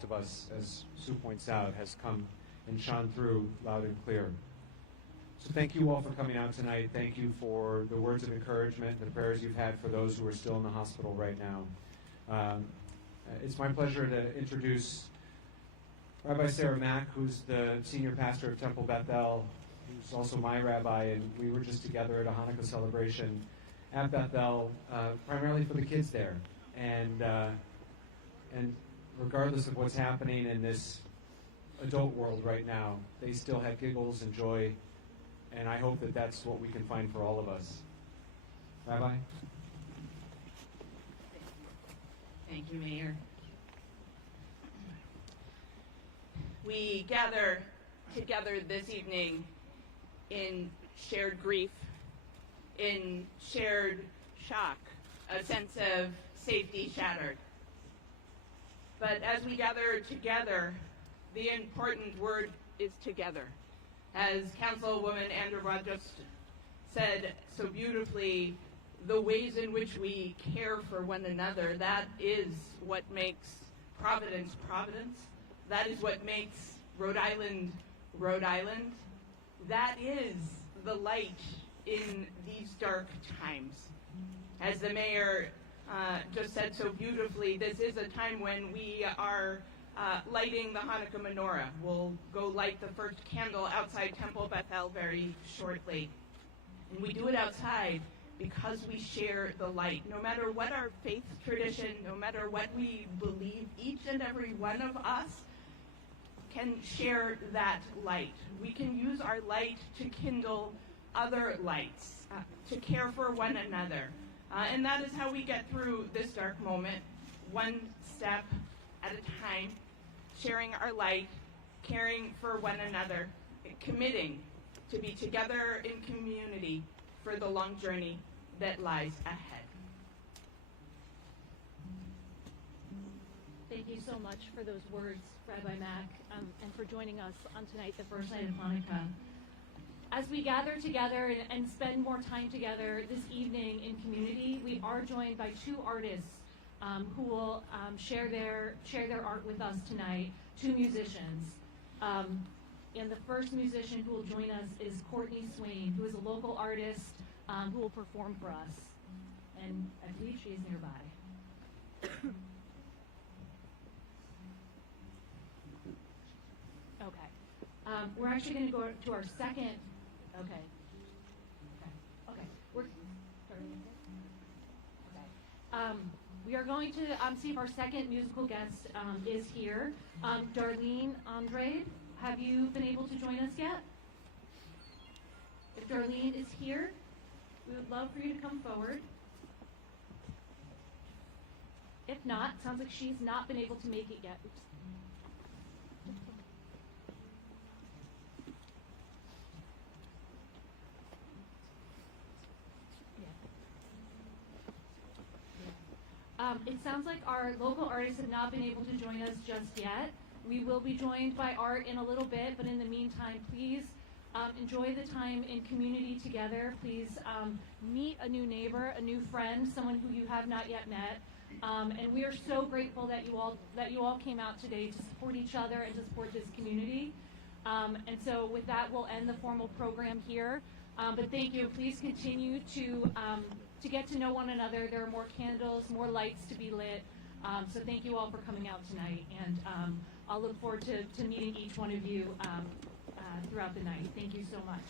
most of us, as Sue points out, has come and shone through loud and clear. So thank you all for coming out tonight. Thank you for the words of encouragement and the prayers you've had for those who are still in the hospital right now. It's my pleasure to introduce Rabbi Sarah Mack, who's the senior pastor of Temple Bethel, who's also my rabbi, and we were just together at a Hanukkah celebration at Bethel, primarily for the kids there. And regardless of what's happening in this adult world right now, they still have giggles and joy, and I hope that that's what we can find for all of us. Rabbi? Thank you, Mayor. We gather together this evening in shared grief, in shared shock, a sense of safety shattered. But as we gather together, the important word is together. As Councilwoman Andrew just said so beautifully, the ways in which we care for one another, that is what makes Providence, Providence. That is what makes Rhode Island, Rhode Island. That is the light in these dark times. As the mayor just said so beautifully, this is a time when we are lighting the Hanukkah menorah. We'll go light the first candle outside Temple Bethel very shortly. And we do it outside because we share the light. No matter what our faith tradition, no matter what we believe, each and every one of us can share that light. We can use our light to kindle other lights, to care for one another. And that is how we get through this dark moment, one step at a time, sharing our light, caring for one another, committing to be together in community for the long journey that lies ahead. Thank you so much for those words, Rabbi Mack, and for joining us on tonight, the first night of Hanukkah. As we gather together and spend more time together this evening in community, we are joined by two artists who will share their art with us tonight, two musicians. And the first musician who will join us is Courtney Swain, who is a local artist who will perform for us. And I believe she is nearby. Okay. We're actually going to go to our second. Okay. We're starting. Okay. We are going to see if our second musical guest is here. Darlene Andrade, have you been able to join us yet? If Darlene is here, we would love for you to come forward. If not, sounds like she's not been able to make it yet. Oops. It sounds like our local artists have not been able to join us just yet. We will be joined by art in a little bit, but in the meantime, please enjoy the time in community together. Please meet a new neighbor, a new friend, someone who you have not yet met. And we are so grateful that you all came out today to support each other and to support this community. And so with that, we'll end the formal program here. But thank you. Please continue to get to know one another. There are more candles, more lights to be lit. So thank you all for coming out tonight. And I'll look forward to meeting each one of you throughout the night. Thank you so much.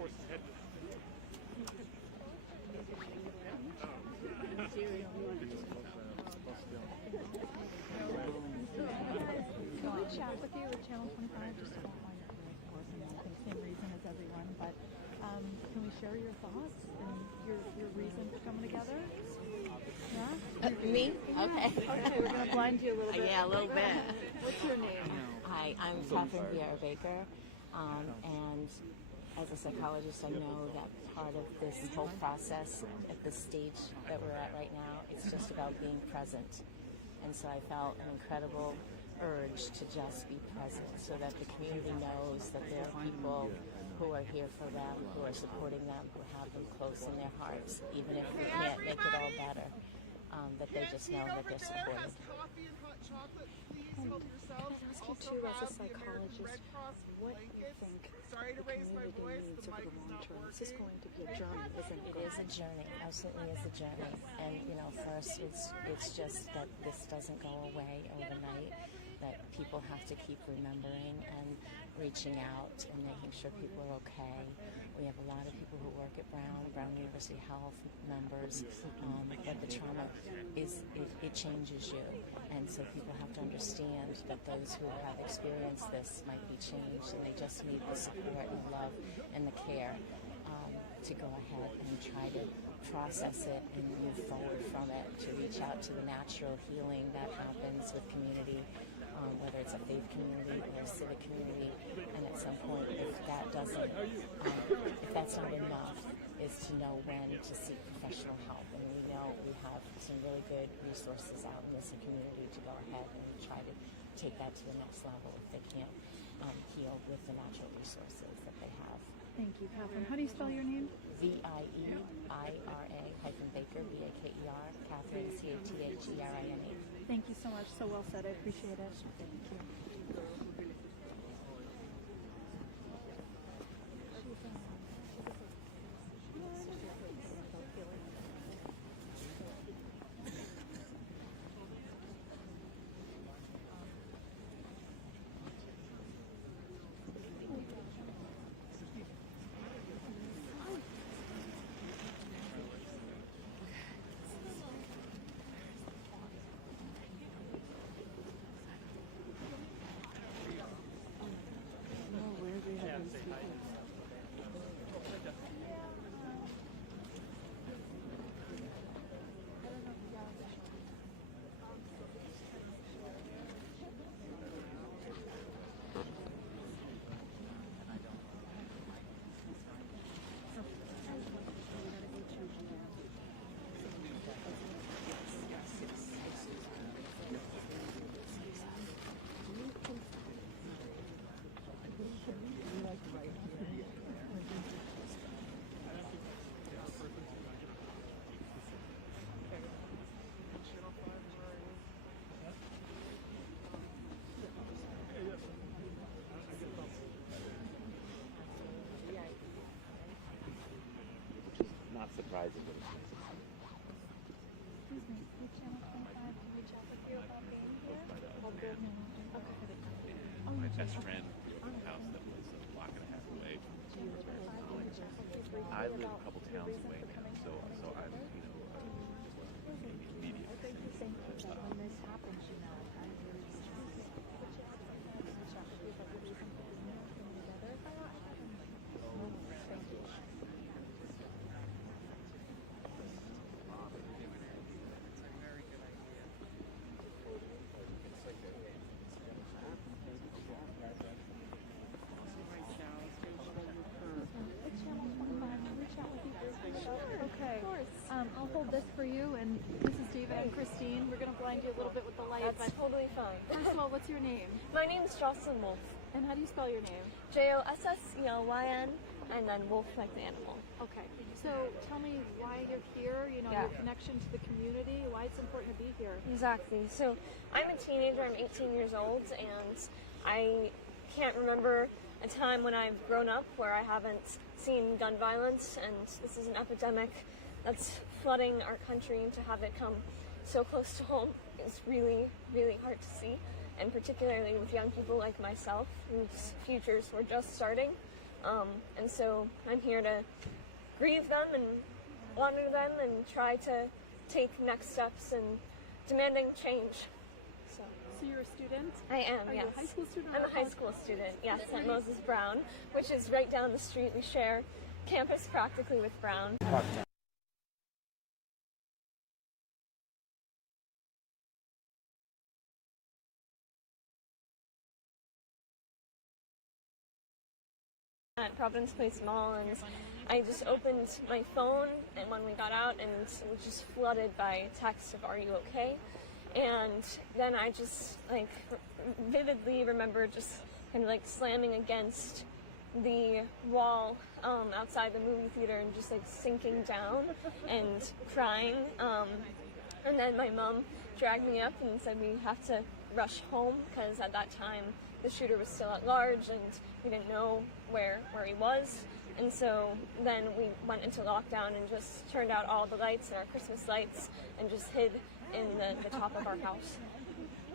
Can we chat with you with Channel 25? Just don't mind, of course, and I think same reason as everyone, but can we share your thoughts and your reason for coming together? Yeah? Me? Yeah. Okay. Okay, we're going to blind you a little bit. Yeah, a little bit. What's your name? Hi, I'm Catherine Vieira-Baker, and as a psychologist, I know that part of this whole process at the stage that we're at right now, it's just about being present. And so I felt an incredible urge to just be present so that the community knows that there are people who are here for them, who are supporting them, who have them close in their hearts, even if we can't make it all better, that they just know that they're supported. Can I ask you too, as a psychologist, what you think the community needs over the long term? This is going to be a journey, isn't it? It is a journey, absolutely is a journey. And, first it's just that this doesn't go away overnight, that people have to keep remembering and reaching out and making sure people are okay. We have a lot of people who work at Brown University Health members, but the trauma it changes you. And so people have to understand that those who have experienced this might be changed, and they just need the support and the love and the care to go ahead and try to process it and move forward from it, to reach out to the natural healing that happens with community, whether it's a faith community or a civic community. And at some point, if that's not enough, is to know when to seek professional help. And we know we have some really good resources out in this community to go ahead and try to take that to the next level if they can't heal with the natural resources that they have. Thank you, Catherine. How do you spell your name? Vieira-Baker, B-A-K-E-R, Catherine, C-A-T-H-E-R-I-N-E. Thank you so much. So well said. I appreciate it. Thank you. Not surprising, but it's Excuse me. Hey, Channel 25, can we chat with you about being here? All good? Okay. my best friend grew up in a house that was a block and a half away from Rosemary College. I live a couple towns away now, so I'm, immediate. I think that when this happens, I really chat with you about the reason for coming together. Thank you. Okay. I'll hold this for you, and this is David and Christine. We're going to blind you a little bit with the light. That's totally fine. First of all, what's your name? My name is Jocelyn Wolf. And how do you spell your name? Jossselyn, and then Wolf like the animal. Okay. So tell me why you're here, your connection to the community, why it's important to be here. Exactly. So I'm a teenager, I'm 18 years old, and I can't remember a time when I've grown up where I haven't seen gun violence, and this is an epidemic that's flooding our country, and to have it come so close to home is really, really hard to see, and particularly with young people like myself whose futures were just starting. And so I'm here to grieve them and honor them and try to take next steps in demanding change. So you're a student? I am, Are yes. you a high school student? I'm a high school student, yes, at Moses Brown, which is right down the street. We share campus practically with Brown. At Providence Place Mall, and I just opened my phone, and when we got out, and it was just flooded by texts of "Are you okay?" And then I just like vividly remember just kind of like slamming against the wall outside the movie theater and just like sinking down and crying. And then my mom dragged me up and said we have to rush home because at that time the shooter was still at large and we didn't know where he was. And so then we went into lockdown and just turned out all the lights and our Christmas lights and just hid in the top of our house.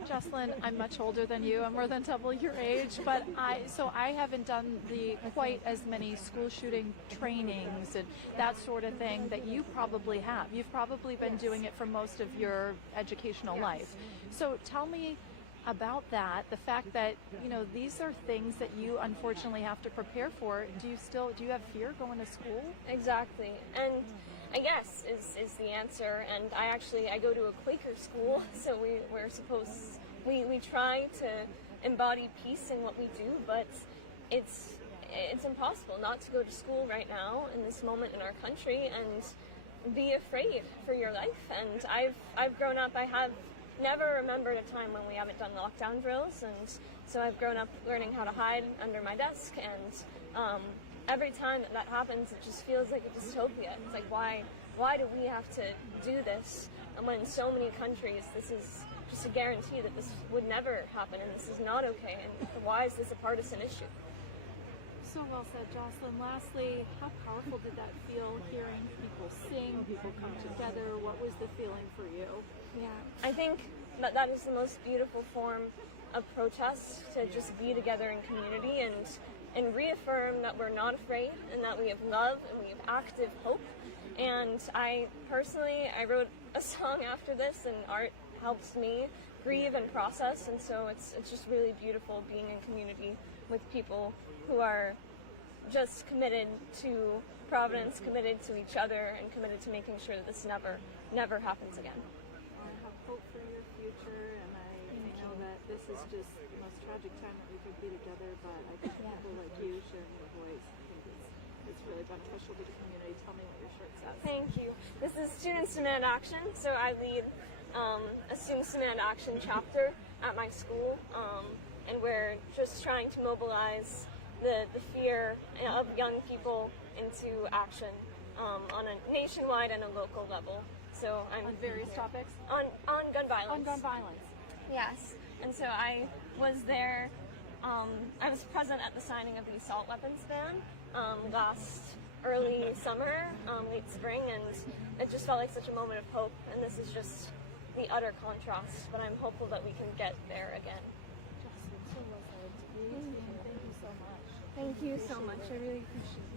Jocelyn, I'm much older than you. I'm more than double your age, but I haven't done quite as many school shooting trainings and that sort of thing that you probably have. You've probably been doing it for most of your educational life. So tell me about that, the fact that, these are things that you unfortunately have to prepare for. Do you have fear going to school? Exactly. And I guess is the answer. And I go to a Quaker school, so we try to embody peace in what we do, but it's impossible not to go to school right now in this moment in our country and be afraid for your life. And I've grown up, I have never remembered a time when we haven't done lockdown drills, and so I've grown up learning how to hide under my desk, and every time that happens, it just feels like a dystopia. It's like, why do we have to do this? And when in so many countries, this is just a guarantee that this would never happen, and this is not okay, and why is this a partisan issue? So well said, Jocelyn. Lastly, how powerful did that feel, hearing people sing, people come together? What was the feeling for you? Yeah, I think that is the most beautiful form of protest, to just be together in community and reaffirm that we're not afraid and that we have love and we have active hope. And I wrote a song after this, and art helps me grieve and process, and so it's just really beautiful being in community with people who are just committed to Providence, committed to each other, and committed to making sure that this never happens again. I have hope for your future, and I know that this is just the most tragic time that we could be together, but I think people like you sharing your voice, I think it's really beneficial to the community. Tell me what your shirt says. Thank you. This is Students Demand Action, so I lead a Students Demand Action chapter at my school, and we're just trying to mobilize the fear of young people into action on a nationwide and a local level. So I'm on various topics? On gun violence. On gun violence. Yes. And so I was there, I was present at the signing of the assault weapons ban last early summer, late spring, and it just felt like such a moment of hope, and this is just the utter contrast, but I'm hopeful that we can get there again. So well said. Thank you so much. Thank you so much. I really appreciate it.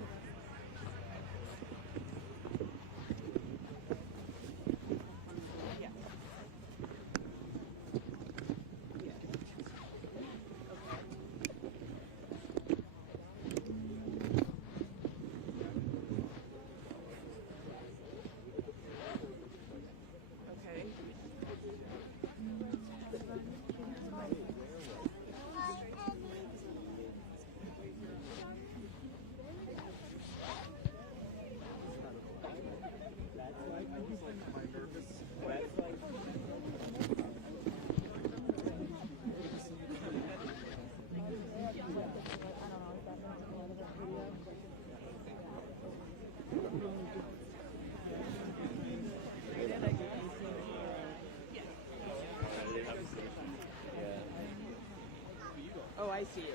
Oh, I see you.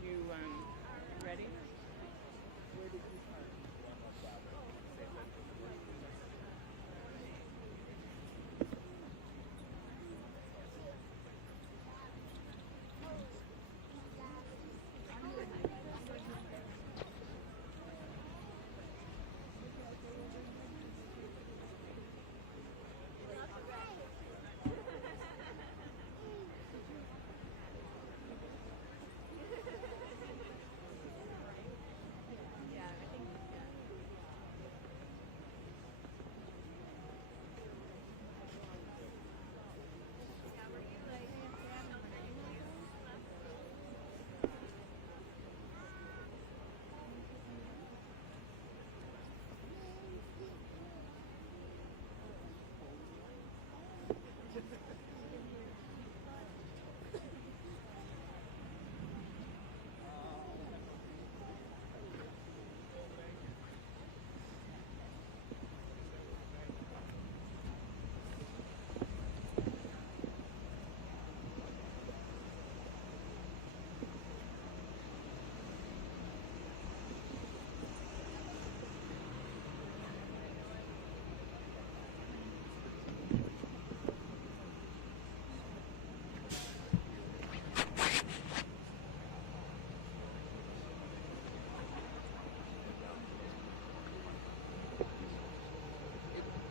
You ready? Where did you start?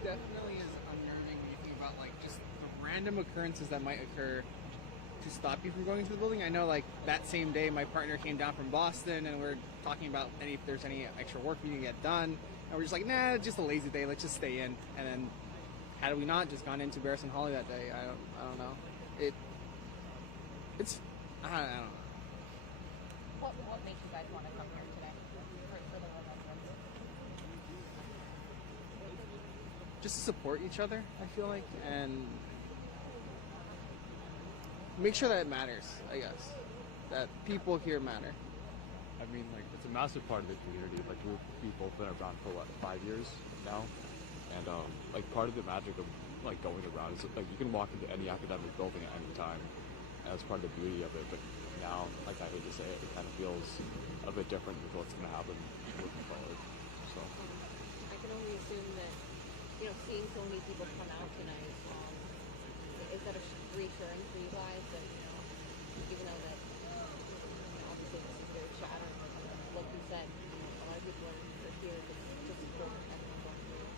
definitely is unnerving when you think about like just the random occurrences that might occur to stop you from going into the building. I know like that same day my partner came down from Boston and we're talking about if there's any extra work we need to get done. And we're just like, nah, it's just a lazy day, let's just stay in. And then had we not just gone into Barris and Holly that day, I don't know. I don't know. What makes you guys want to come here today for the remembrance? Just to support each other, I feel like, and make sure that it matters, I guess. That people here matter. I mean, like, it's a massive part of the community. Like, we've both been around for, 5 years now? And, like, part of the magic of, like, going around is, like, you can walk into any academic building at any time. And that's part of the beauty of it. But now, like, I hate to say it, it kind of feels a bit different with what's going to happen moving forward. So. I can only assume that, seeing so many people come out tonight, is that a reassurance for you guys that, even though that, obviously this is very shattering, like you said, a lot of people are here to support everyone going through it.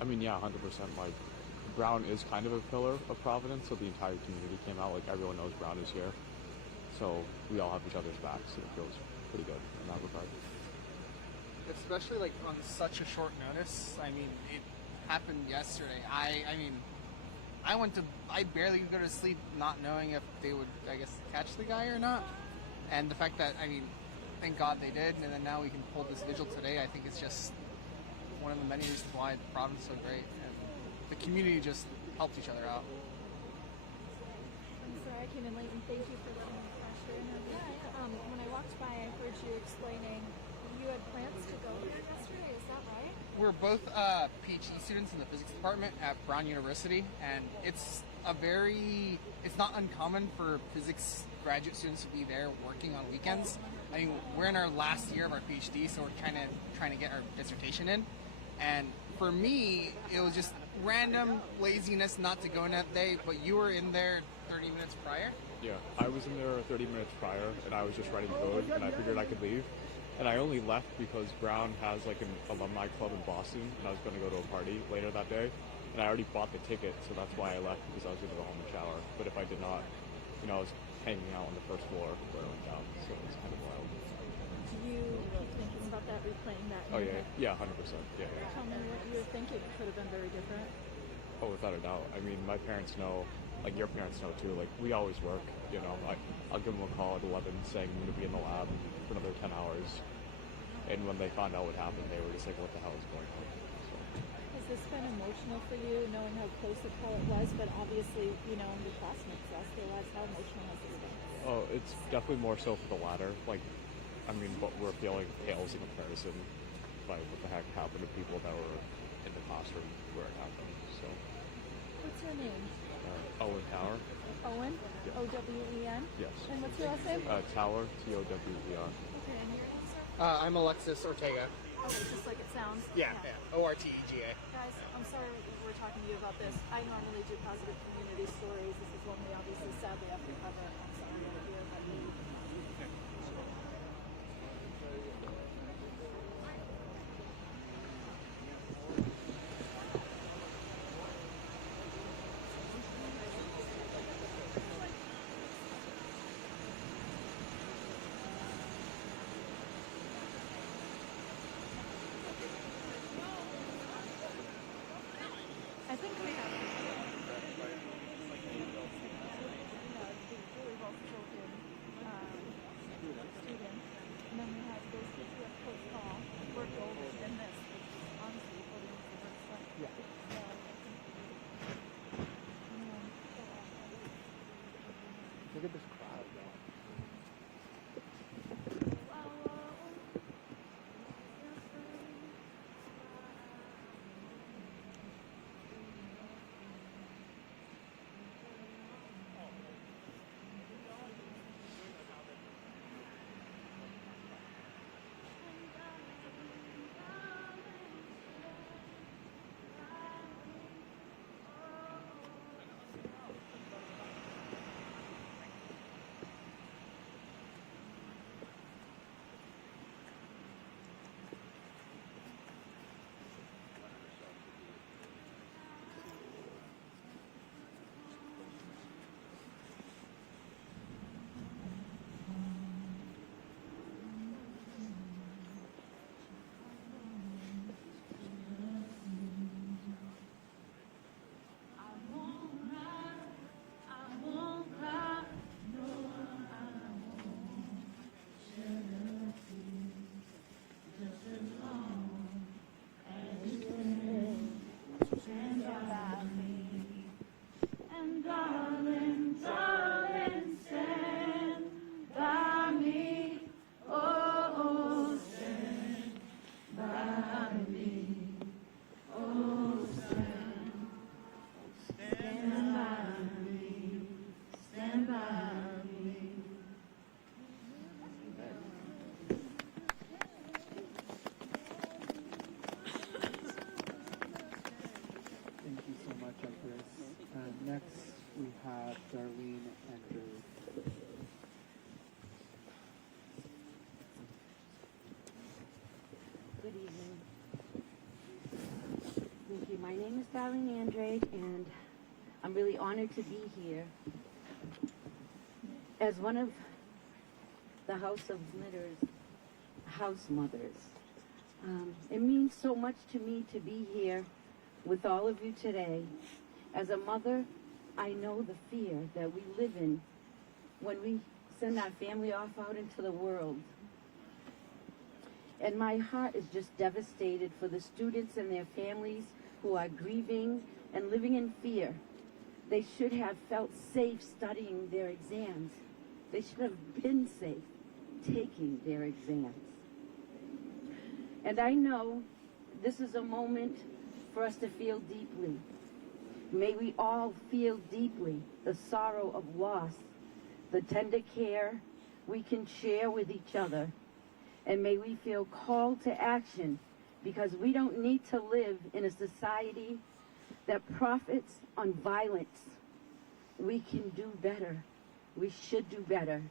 I mean, yeah, 100%. Like, Brown is kind of a pillar of Providence, so the entire community came out. Like, everyone knows Brown is here. So we all have each other's backs, and it feels pretty good in that regard. Especially, like, on such a short notice. I mean, it happened yesterday. I barely could go to sleep not knowing if they would, I guess, catch the guy or not. And the fact that, thank God they did, and then now we can hold this vigil today, I think it's just one of the many reasons why Providence is so great. And the community just helped each other out. I'm sorry I came in late, and thank you for letting me crash your interview. When I walked by, I heard you explaining you had plans to go there yesterday. Is that right? We're both PhD students in the physics department at Brown University, and it's not uncommon for physics graduate students to be there working on weekends. I mean, we're in our last year of our PhD, so we're trying to get our dissertation in. And for me, it was just random laziness not to go in that day, but you were in there 30 minutes prior? Yeah, I was in there 30 minutes prior, and I was just writing code, and I figured I could leave. And I only left because Brown has, like, an alumni club in Boston, and I was going to go to a party later that day. And I already bought the ticket, so that's why I left, because I was going to go home and shower. But if I did not, I was hanging out on the first floor where I went down, so it was kind of wild. Do you keep thinking about that, replaying that? Oh, yeah, 100%. Yeah. Tell me what you were thinking. It could have been very different. Oh, without a doubt. I mean, my parents know, like, your parents know, too. Like, we always work, I'll give them a call at 11 saying I'm going to be in the lab for another 10 hours. And when they found out what happened, they were just like, what the hell is going on? So. Has this been emotional for you, knowing how close the call it was, but obviously, your classmates lost their lives? How emotional has this been? Oh, it's definitely more so for the latter. Like, what we're feeling pales in comparison by what the heck happened to people that were in the classroom where it happened. So. What's your name? Owen Tower. Owen? Yeah. O-W-E-N? Yes. And what's your last name? Tower, T-O-W-E-R. Okay, and your name, sir? I'm Alexis Ortega. Oh, it's just like it sounds? Yeah. O-R-T-E-G-A. Guys, I'm sorry we're talking to you about this. I normally do positive community stories. This is one we obviously sadly have to cover. I'm sorry to hear about you. I think we have really well spoken students, and then we have those kids who have Darlene and Drew. Good evening. Thank you. My name is Darlene Andrade, and I'm really honored to be here as one of the House of Glitters house mothers. It means so much to me to be here with all of you today. As a mother, I know the fear that we live in when we send our family off out into the world. And my heart is just devastated for the students and their families who are grieving and living in fear. They should have felt safe studying their exams. They should have been safe taking their exams. And I know this is a moment for us to feel deeply. May we all feel deeply the sorrow of loss, the tender care we can share with each other. And may we feel called to action, because we don't need to live in a society that profits on violence. We can do better. We should do better.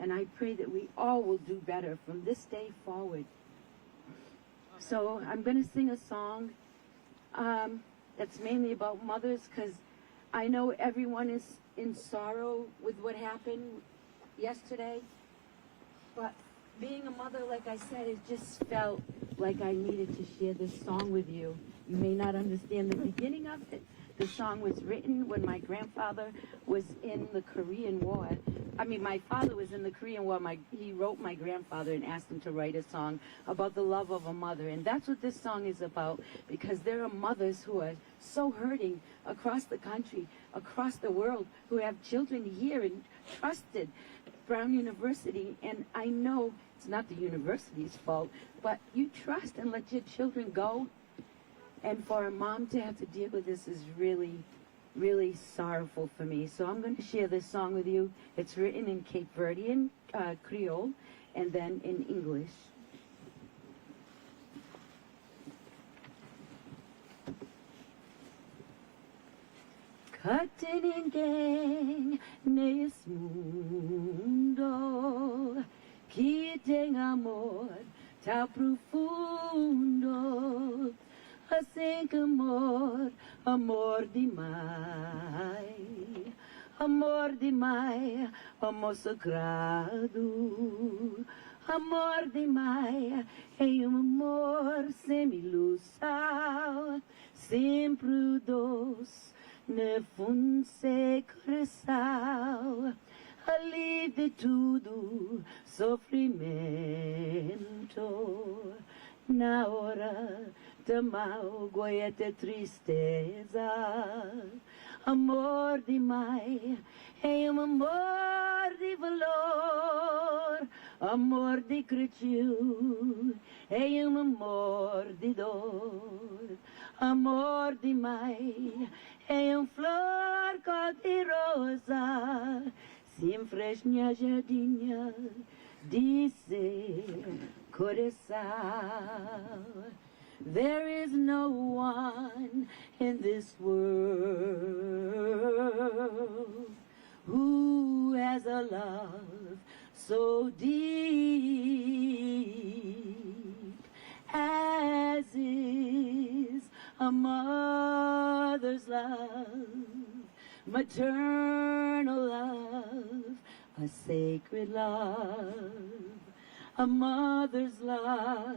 And I pray that we all will do better from this day forward. So I'm going to sing a song that's mainly about mothers, because I know everyone is in sorrow with what happened yesterday. But being a mother, like I said, it just felt like I needed to share this song with you. You may not understand the beginning of it. The song was written when my grandfather was in the Korean War. I mean, my father was in the Korean War. He wrote my grandfather and asked him to write a song about the love of a mother. And that's what this song is about, because there are mothers who are so hurting across the country, across the world, who have children here and trusted Brown University. And I know it's not the university's fault, but you trust and let your children go. And for a mom to have to deal with this is really, really sorrowful for me. So I'm going to share this song with you. It's written in Cape Verdean Creole and then in English. Kateningen nes mundo, que tem amor tão profundo. Assim que amor, amor demais, amor sagrado, amor demais, é amor sem ilusão, sempre doce, no fundo sem coração, alívio de tudo, sofrimento, na hora de mágoa e de tristeza. Amor demais é amor de valor, amor de gratuito é amor de dor. Amor demais é flor cor-de-rosa, sempre minha jardinha de seu coração. There is no one in this world who has a love so deep as is a mother's love, maternal love, a sacred love, a mother's love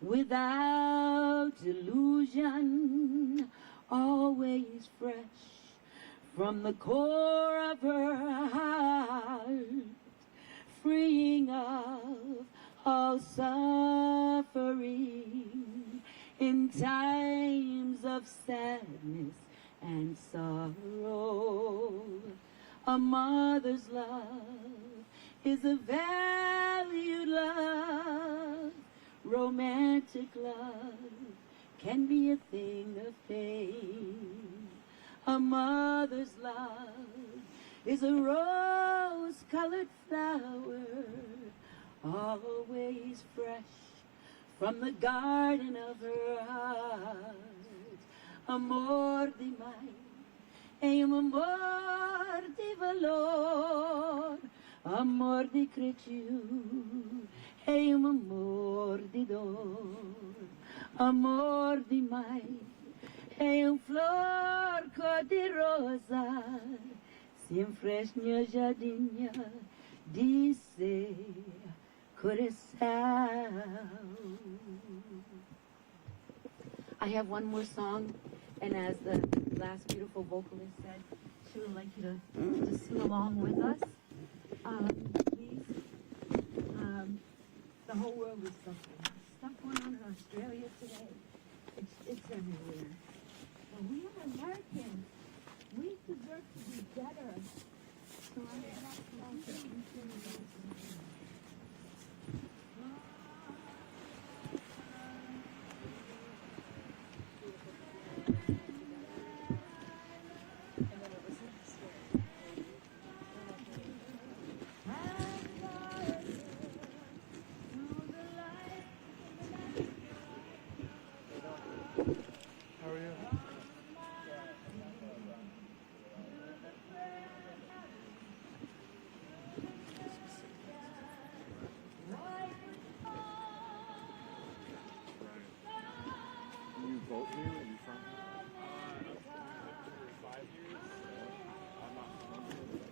without illusion, always fresh from the core of her heart, freeing of all suffering in times of sadness and sorrow. A mother's love is a valued love. Romantic love can be a thing of pain. A mother's love is a rose-colored flower, always fresh from the garden of her heart. Amor demais È un amor di valor, amor di creature, è un amor di dor, amor di mai, è un flor cor de rosa, se enfresca jardinha de ser coração. I have one more song, and as the last beautiful vocalist said, she would like you to sing along with us. Please. The whole world is suffering. Stuff going on in Australia today. It's everywhere. But we are Americans. We deserve to be better. So I'm not How are you? You vote here? Are you from here? 5 years. I'm not from here.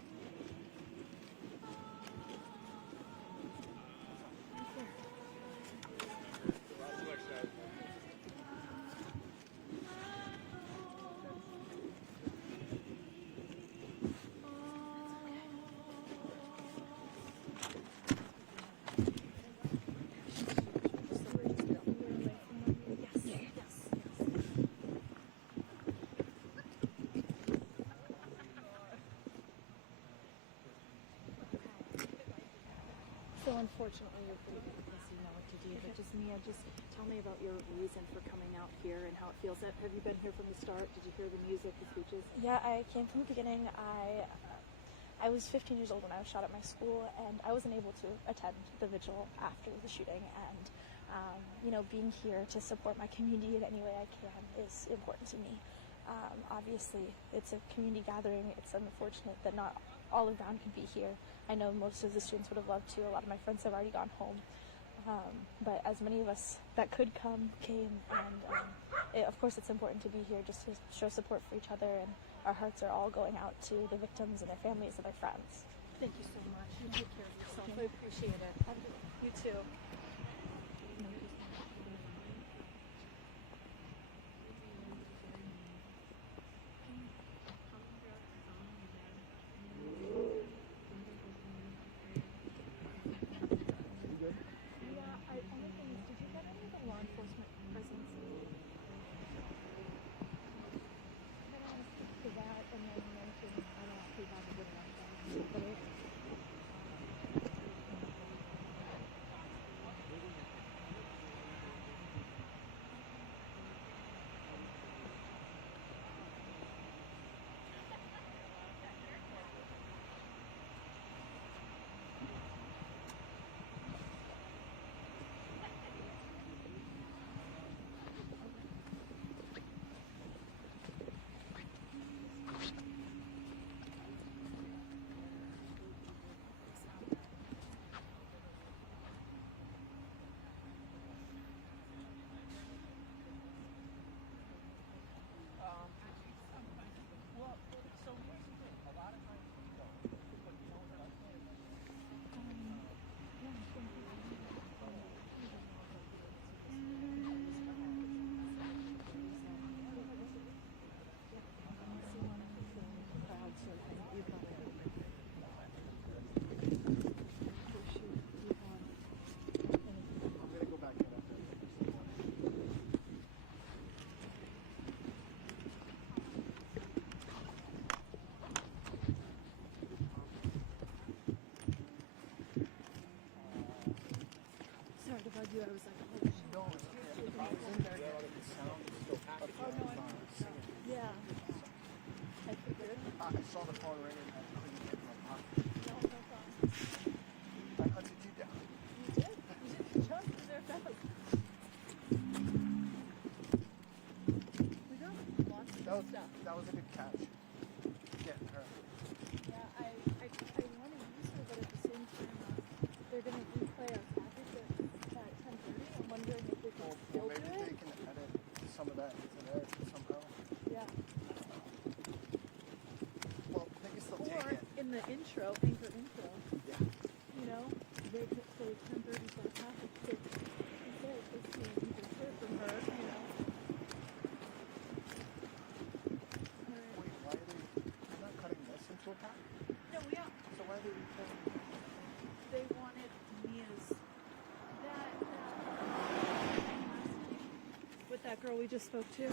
So unfortunately, you're pretty busy, you know what to do. But just Mia, just tell me about your reason for coming out here and how it feels. Have you been here from the start? Did you hear the music, the speeches? Yeah, I came from the beginning. I was 15 years old when I was shot at my school, and I wasn't able to attend the vigil after the shooting. And you know, being here to support my community in any way I can is important to me. Obviously, it's a community gathering. It's unfortunate that not all of Brown can be here. I know most of the students would have loved to. A lot of my friends have already gone home. But as many of us that could come came, and of course it's important to be here just to show support for each other, and our hearts are all going out to the victims and their families and their friends. Thank you so much. You take care of yourself. I appreciate it. You too. I was like, oh, no, yeah. I figured. I saw the phone ring and I couldn't get my pocket. No problem. I hunted you down. You did? You jumped in there fast. We got lots of stuff. That was a good catch. that into there somehow. Yeah. Well, they can still take Or it. in the intro, anchor intro, Yeah. you know, they could say 10:30 sarcastic. They say Christine, you just heard from her, you know. Wait, why are they not cutting this into a pack? No, yeah. So why are they recording? They wanted Mia's that with that girl we just spoke to.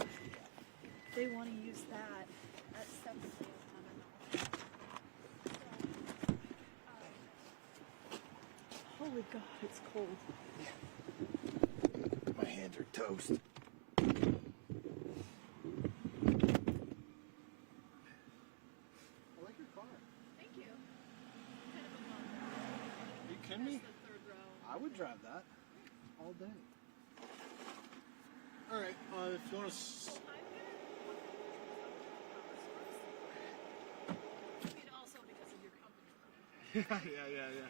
They want to use that as separately as holy God, it's cold. My hands are toast. I like your car. Thank you. Kind of a Are you kidding me? the third row. I would drive that all day. All right, if you want to. I mean, also because of your company. yeah.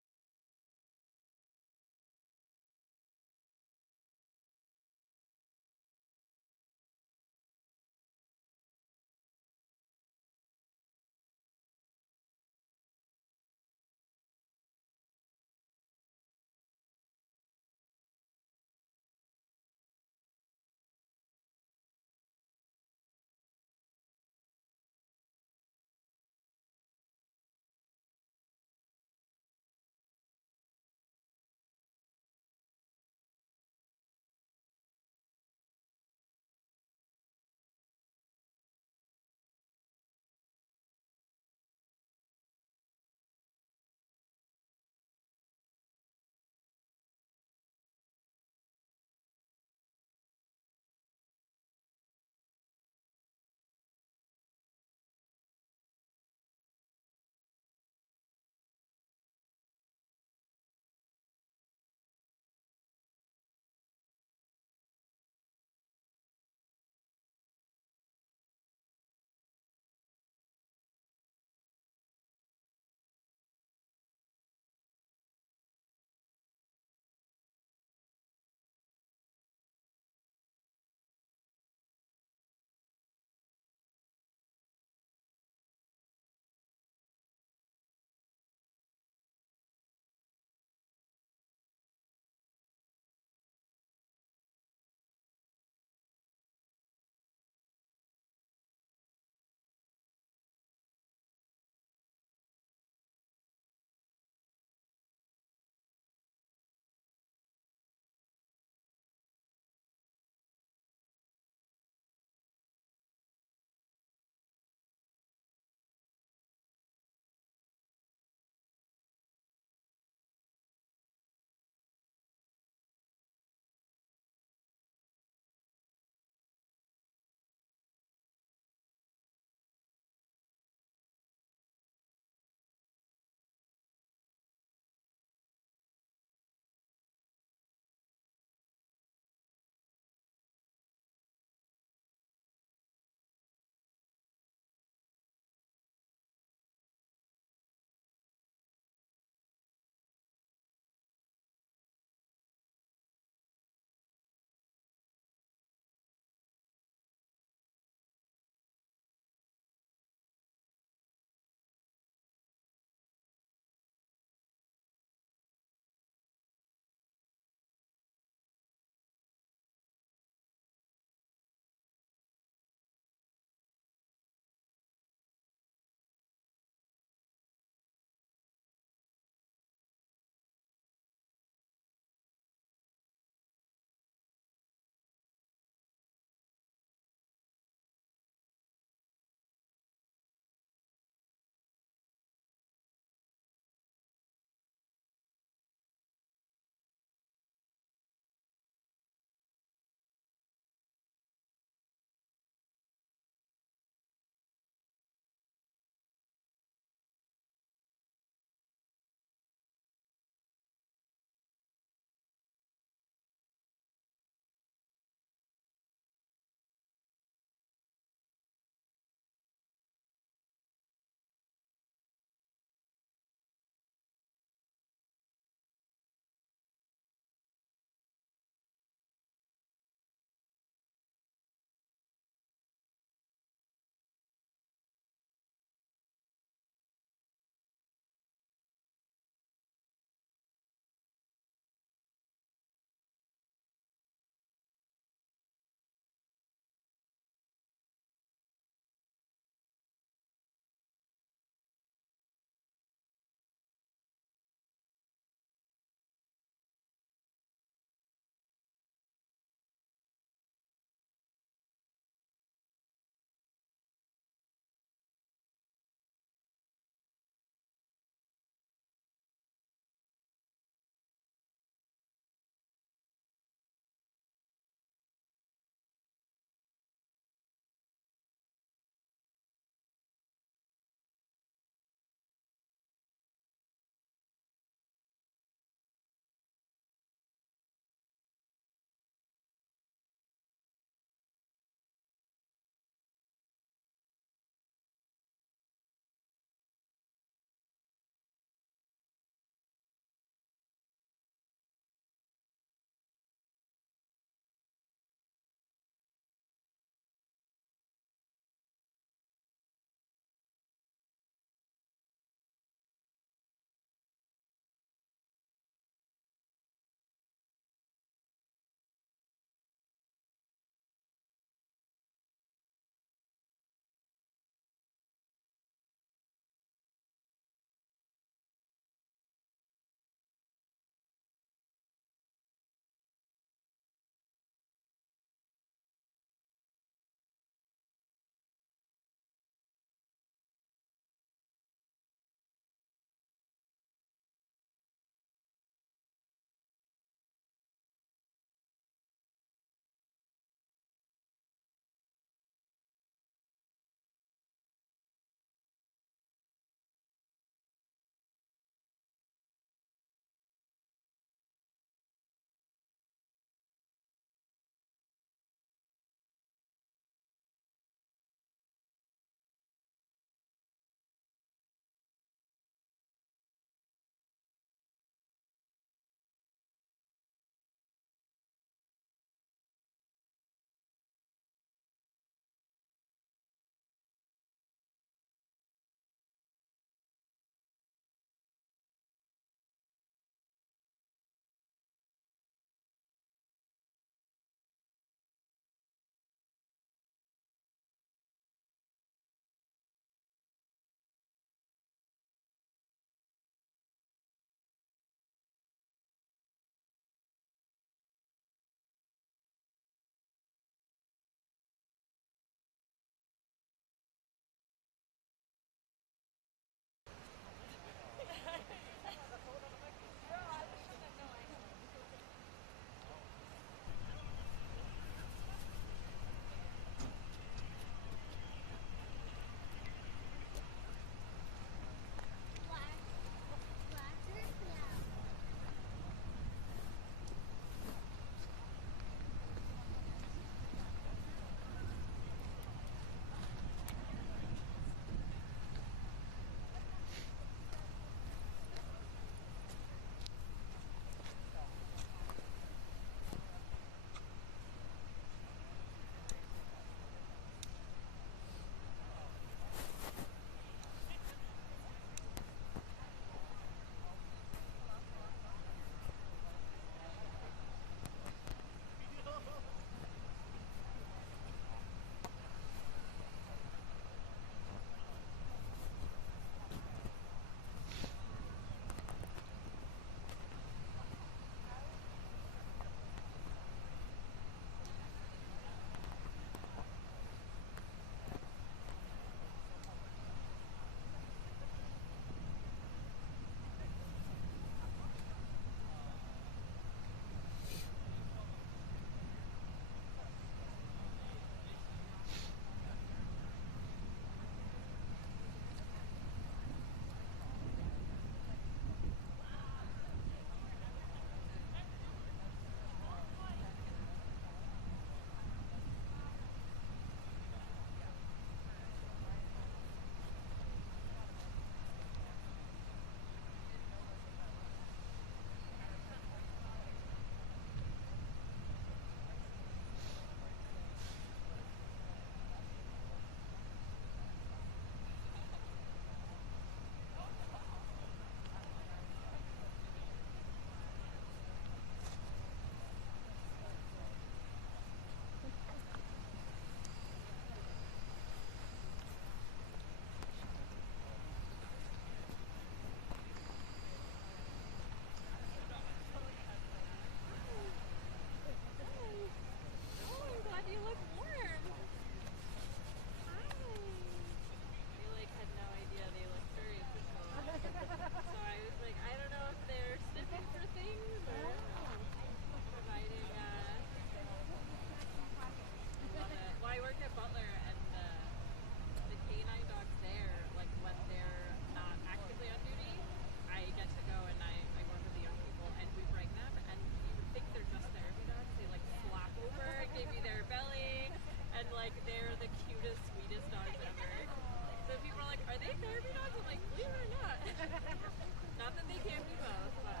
Not that they can't be both, but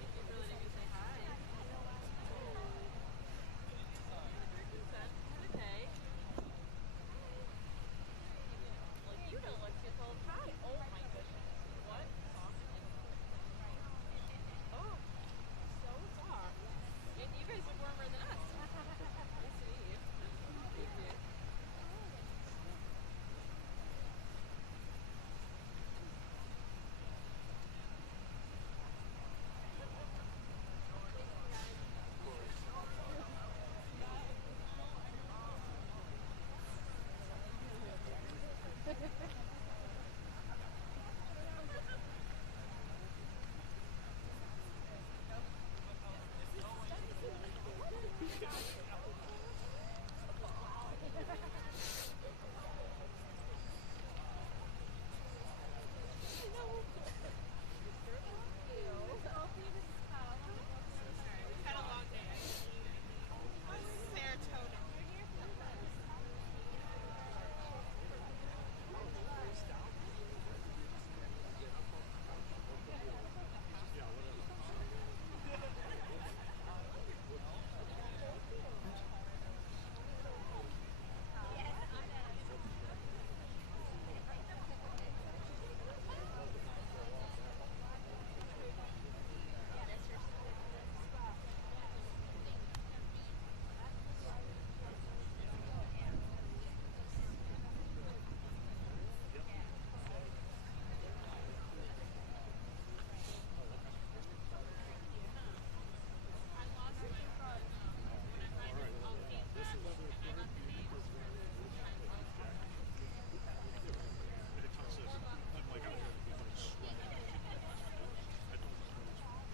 if you really need to say hi. Consent. Okay. Like, you know what you're told. Hi. Oh my goodness. What? Oh, so soft. And you guys are warmer than us. Nice to meet you. Thank you.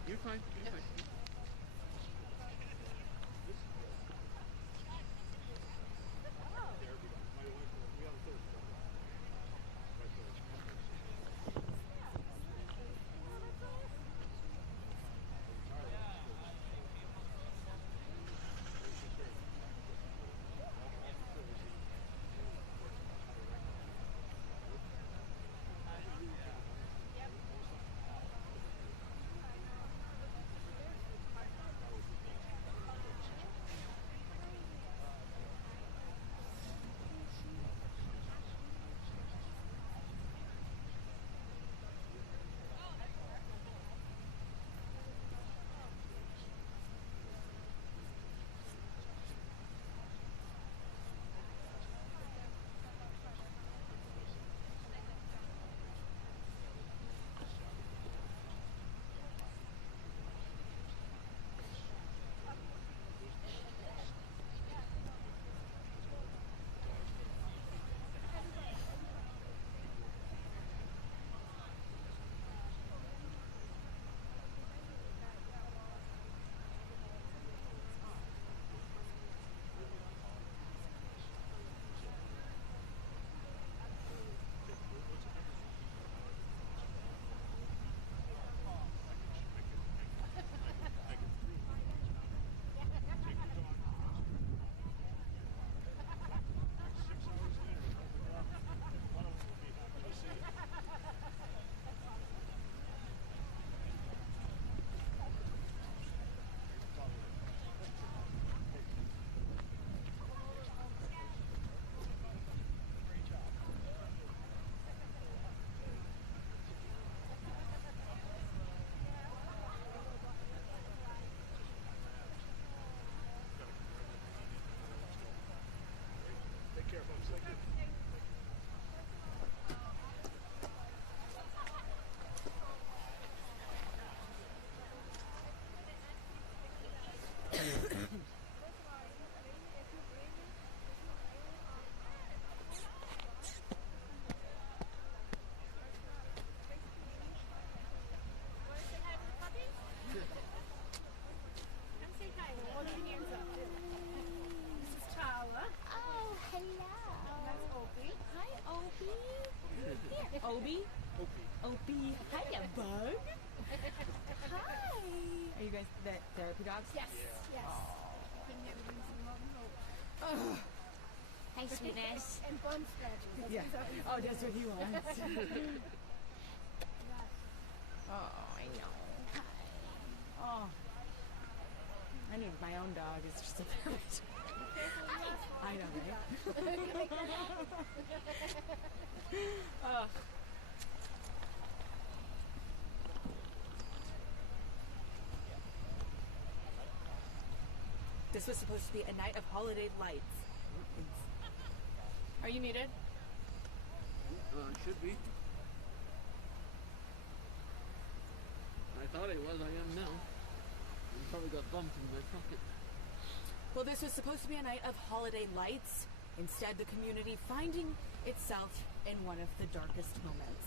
You're fine. You're fine. Obi? Opie. Hiya, bug. Hi. Are you guys the therapy dogs? Yes. Yes. Oh. Hi, sweetness. And bun scratches. Yeah. Oh, that's what he wants. Oh, I know. Oh. I need my own dog. It's just a perfect. I know, right? Ugh. This was supposed to be a night of holiday lights. Are you muted? Should be. I thought it was. I am now. I probably got bumped in my pocket. Well, this was supposed to be a night of holiday lights. Instead, the community finding itself in one of the darkest moments.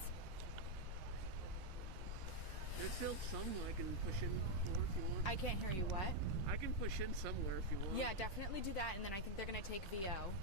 There's still some I can push in for if you want. I can't hear you. What? I can push in somewhere if you want. Yeah, definitely do that, and then I think they're going to take VO.